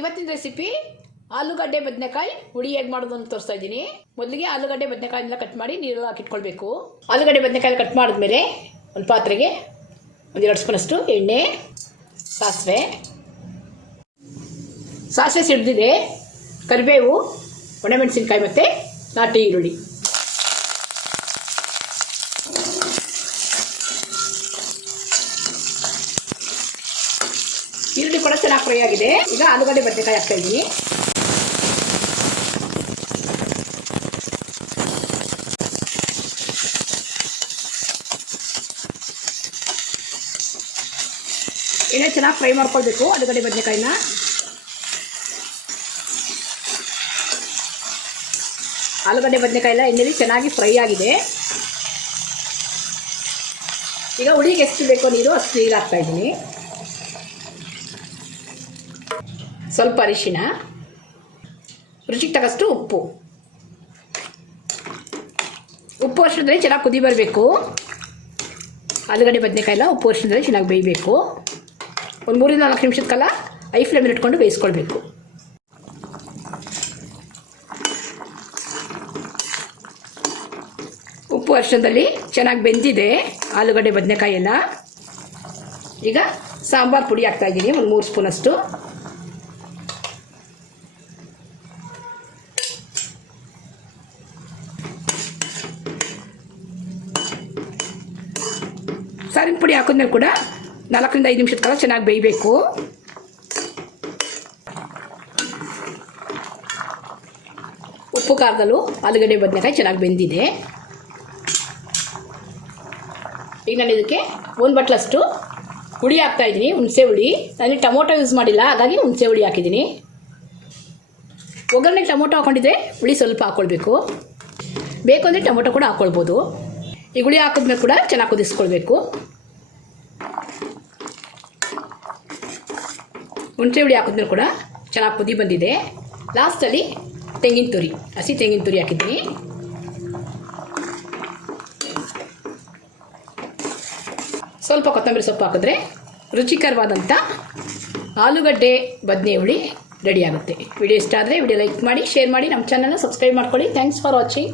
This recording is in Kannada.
ಇವತ್ತಿನ ರೆಸಿಪಿ ಆಲೂಗಡ್ಡೆ ಬದನೆಕಾಯಿ ಹುಳಿ ಹೇಗೆ ಮಾಡೋದು ಅಂತ ತೋರಿಸ್ತಾ ಇದ್ದೀನಿ. ಮೊದಲಿಗೆ ಆಲೂಗಡ್ಡೆ ಬದನೆಕಾಯಿನೆಲ್ಲ ಕಟ್ ಮಾಡಿ ನೀರೆಲ್ಲ ಹಾಕಿಟ್ಕೊಳ್ಬೇಕು. ಆಲೂಗಡ್ಡೆ ಬದನೆಕಾಯಿ ಕಟ್ ಮಾಡಿದ್ಮೇಲೆ ಒಂದು ಪಾತ್ರೆಗೆ ಒಂದು ಎರಡು ಸ್ಪೂನಷ್ಟು ಎಣ್ಣೆ, ಸಾಸಿವೆ. ಸಾಸಿವೆ ಸಿಡ್ದಿದೆ, ಕರಿಬೇವು, ಒಣಮೆಣಸಿನ್ಕಾಯಿ ಮತ್ತು ನಾಟಿ ಈರುಳ್ಳಿ ಈರುಳ್ಳಿ ಕೂಡ ಚೆನ್ನಾಗಿ ಫ್ರೈ ಆಗಿದೆ. ಈಗ ಆಲೂಗಡ್ಡೆ ಬದನೆಕಾಯಿ ಹಾಕ್ತಾ ಇದ್ದೀನಿ. ಎಣ್ಣೆ ಚೆನ್ನಾಗಿ ಫ್ರೈ ಮಾಡ್ಕೊಳ್ಬೇಕು, ಆಲೂಗಡ್ಡೆ ಬದನೆಕಾಯಿನ. ಆಲೂಗಡ್ಡೆ ಬದನೆಕಾಯಿ ಎಲ್ಲ ಎಣ್ಣೆಲಿ ಚೆನ್ನಾಗಿ ಫ್ರೈ ಆಗಿದೆ. ಈಗ ಹುಳಿಗೆ ಎಷ್ಟು ಬೇಕೋ ನೀರು ಅಷ್ಟು ನೀರು ಹಾಕ್ತಾ ಇದ್ದೀನಿ. ಸ್ವಲ್ಪ ಅರಿಶಿನ ರುಚಿಗೆ ತಗಷ್ಟು ಉಪ್ಪು. ಉಪ್ಪು ವರ್ಷದಲ್ಲಿ ಚೆನ್ನಾಗಿ ಕುದಿ ಬರಬೇಕು. ಆಲೂಗಡ್ಡೆ, ಬದನೆಕಾಯಿ ಎಲ್ಲ ಉಪ್ಪು ವರ್ಷದಲ್ಲಿ ಚೆನ್ನಾಗಿ ಬೇಯಬೇಕು. ಒಂದು ಮೂರಿಂದ ನಾಲ್ಕು ನಿಮಿಷದ ಕಾಲ ಐ ಫ್ಲೇಮಲ್ಲಿ ಇಟ್ಕೊಂಡು ಬೇಯಿಸ್ಕೊಳ್ಬೇಕು. ಉಪ್ಪು ಅರ್ಶನದಲ್ಲಿ ಚೆನ್ನಾಗಿ ಬೆಂದಿದೆ ಆಲೂಗಡ್ಡೆ, ಬದನೆಕಾಯಿ ಎಲ್ಲ. ಈಗ ಸಾಂಬಾರು ಪುಡಿ ಹಾಕ್ತಾಯಿದ್ದೀನಿ ಒಂದು ಮೂರು ಸ್ಪೂನಷ್ಟು. ಸಾರಿನ ಪುಡಿ ಹಾಕಿದ್ಮೇಲೆ ಕೂಡ ನಾಲ್ಕರಿಂದ ಐದು ನಿಮಿಷದ ಕಾಲ ಚೆನ್ನಾಗಿ ಬೇಯಬೇಕು. ಉಪ್ಪು ಕಾರದಲ್ಲೂ ಆಲೂಗಡ್ಡೆ, ಬದನೆಕಾಯಿ ಚೆನ್ನಾಗಿ ಬೆಂದಿದೆ. ಈಗ ನಾನು ಇದಕ್ಕೆ ಒಂದು ಬಟ್ಲಷ್ಟು ಹುಳಿ ಹಾಕ್ತಾ ಇದ್ದೀನಿ, ಹುಣಸೆ ಹುಳಿ. ನಾನು ಟೊಮೊಟೊ ಯೂಸ್ ಮಾಡಿಲ್ಲ, ಹಾಗಾಗಿ ಹುಣಸೆ ಹುಳಿ ಹಾಕಿದ್ದೀನಿ. ಒಗ್ಗರಣೆಗೆ ಟೊಮೊಟೊ ಹಾಕ್ಕೊಂಡಿದ್ರೆ ಹುಳಿ ಸ್ವಲ್ಪ ಹಾಕ್ಕೊಳ್ಬೇಕು ಬೇಕು ಅಂದರೆ ಟೊಮೊಟೊ ಕೂಡ ಹಾಕ್ಕೊಳ್ಬೋದು ಈ ಹುಳಿ ಹಾಕಿದ್ಮೇಲೆ ಕೂಡ ಚೆನ್ನಾಗಿ ಕುದಿಸ್ಕೊಳ್ಬೇಕು. ಹುಣಸೆ ಹುಳಿ ಹಾಕಿದ್ಮೇಲೆ ಕೂಡ ಚೆನ್ನಾಗಿ ಕುದಿ ಬಂದಿದೆ. ಲಾಸ್ಟಲ್ಲಿ ತೆಂಗಿನ ತುರಿ, ಹಸಿ ತೆಂಗಿನ ತುರಿ ಹಾಕಿದ್ದೀನಿ. ಸ್ವಲ್ಪ ಕೊತ್ತಂಬರಿ ಸೊಪ್ಪು ಹಾಕಿದ್ರೆ ರುಚಿಕರವಾದಂಥ ಆಲೂಗಡ್ಡೆ ಬದನೆ ಹುಳಿ ರೆಡಿ ಆಗುತ್ತೆ. ವಿಡಿಯೋ ಇಷ್ಟ ಆದರೆ ವಿಡಿಯೋ ಲೈಕ್ ಮಾಡಿ, ಶೇರ್ ಮಾಡಿ, ನಮ್ಮ ಚಾನಲ್ನ ಸಬ್ಸ್ಕ್ರೈಬ್ ಮಾಡ್ಕೊಳ್ಳಿ. Thanks for watching